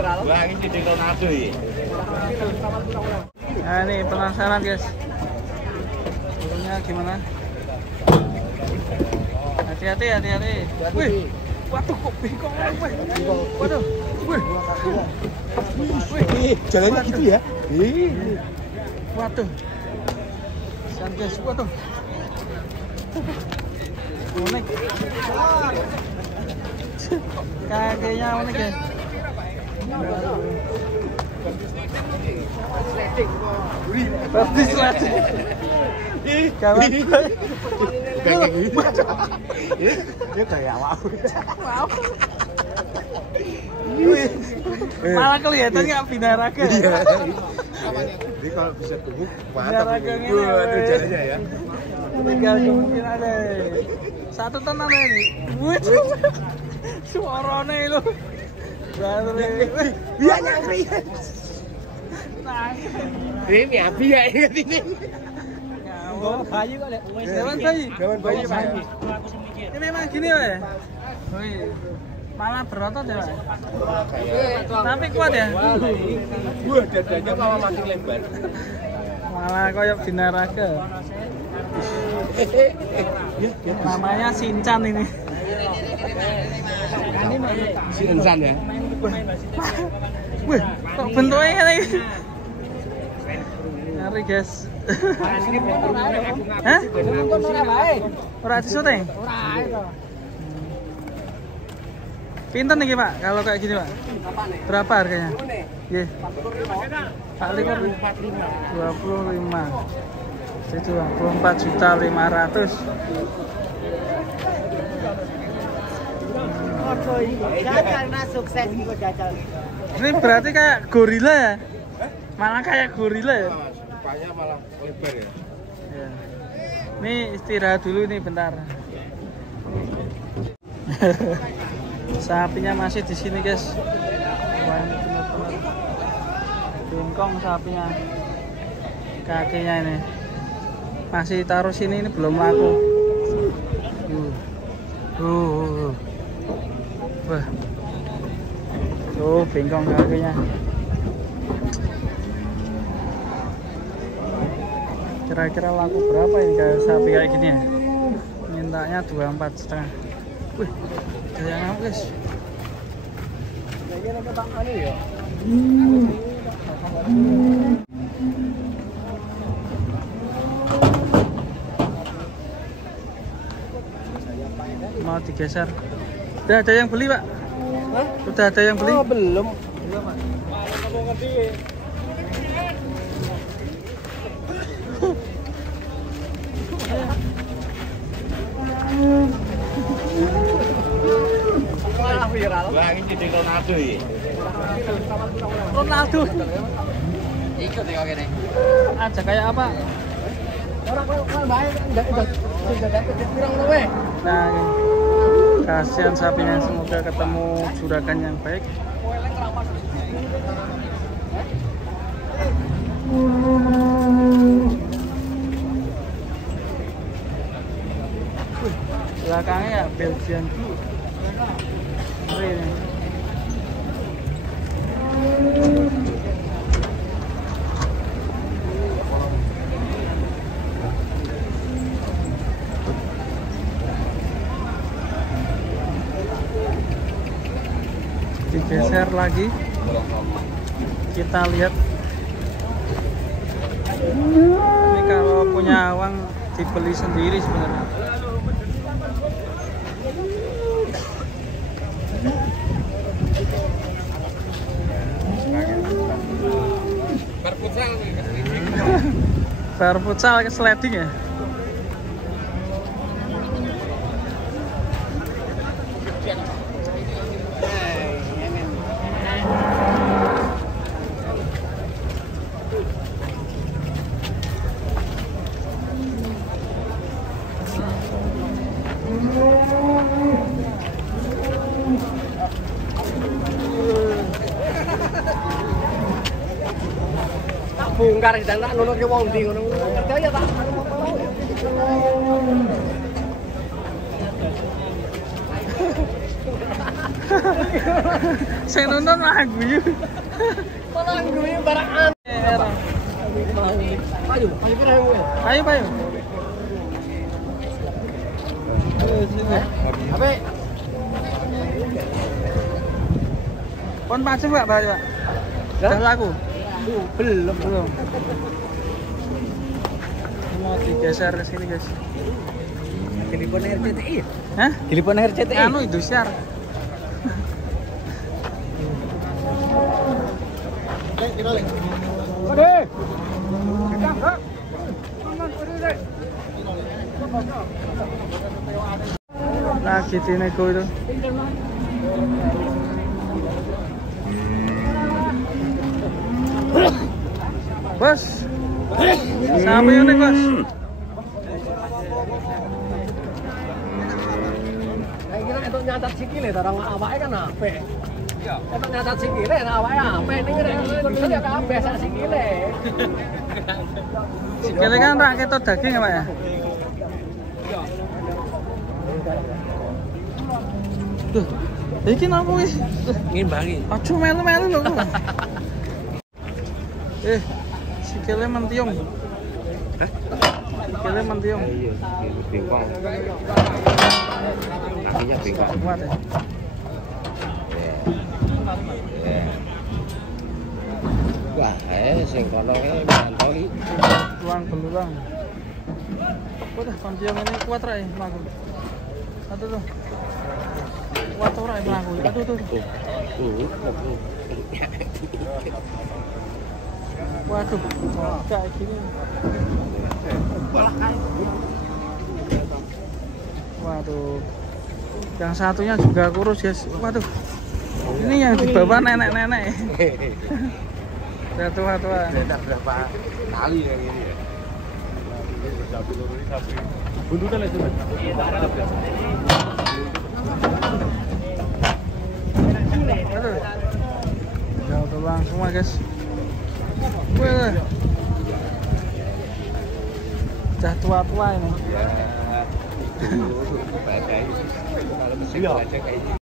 Wah, ini di Ronaldo ya. Nah, ini penasaran guys. Turunnya gimana? Hati-hati. Wih, waduh kok bengkok. Waduh, wih, jalannya gitu ya? Waduh, sian guys, waduh. Unik. Kakinya unik ya. Pasti sleting. Kawan. Dia kayak wow. Malah kelihatan nggak binaraga. Iya. Jadi kalau bisa gemuk, binaraga ini. Itu jalannya ya. Tinggal mungkin ada. 1 ton ada ini. Wih, suaranya itu. Iya nyampe. Ini api ya ini. Oh, bayi kok ya? Hewan bayi. Ini memang gini ya? Malah berotot ya, Pak? Tapi kuat ya? Wah, dadanya malah makin lebar. Malah kayak binaraga. Namanya Shinchan ini. Shinchan ya? Wih, kok bentuknya ini? Ngeri guys. Hah? Ora disyuting? Pinten nih Pak kalau kayak gini Pak? Berapa harganya? Nggih. 25. Itu 24.500.000. Karena sukses ikut jajal. Ini berarti kayak gorila ya? Malah kayak gorila ya? Rupanya malah lebar ya? Ya. Ini istirahat dulu nih bentar. Sapinya masih di sini guys. Wah, ini benar-benar bengkong sapinya. Kakinya ini masih taruh sini, ini belum laku. Wah. Tuh bengkong kakinya. Kira-kira laku berapa ini kayak sapi kayak gini ya? Mintanya 24,5. Wih, sayang apa guys? Mau digeser. Udah ada yang beli Pak? Hah? Udah ada yang beli? Oh belum. Belum Pak. Malah viral. Wah, ini di Ronaldo ya. Ronaldo. Ikut ya kene. Aja kayak apa? Orang kalau baik enggak sudah dapat pirang kowe. Nah, ini. Kasihan sapinya, semoga ketemu juragan yang baik. Belakangnya ya Belgian Blue. Ngeri ini. Digeser lagi, kita lihat. Ini kalau punya uang dibeli sendiri sebenarnya. Bar futsal ke sliding ya. Bongkar dan tak nunut ke wong ndi ngono. Kerja ya tak. Saya nonton lagu yuk. Malah gue barangan. Ayo, ayo kira gue. Ayo, ayo. Apa? Pon pacung Pak, Pak. Udah laku? Belum. Mau digeser ke sini, guys. Telepon RCTI. Hah? Telepon RCTI. Anu Indosiar. Lagi dinego itu. Bos. Sampai ini, Bos. Kira itu nyatat sikile tarang awake kan apik. Iya. Itu nyatat sikile awake apik ning Indonesia ya kabeh sak sikile. Sikile kan rak ketok daging ya, Pak ya? Duh, iki napa wis? Ngimbangi. Aja melu-melu lho. Sikile mentiung. Hah? Sikile mentiung. Iya, bengkong. Kakinya bengkong. Kuat ya. Wah, sing kono mantoi. Tuang belulang. Udah mentiung ini kuat ra ya, mlaku. Satu tuh. Kuat ora ya mlaku. Aduh tuh. Waduh, kayak gini. Waduh, yang satunya juga kurus guys. Waduh, ini yang dibawa nenek-nenek. Udah tua-tua. Berapa kali yang ini ya? Buntutan itu. Aduh, jauh tulang semua guys. Wah, udah tua-tua ini. Ya, itu kalau mesin aja kayak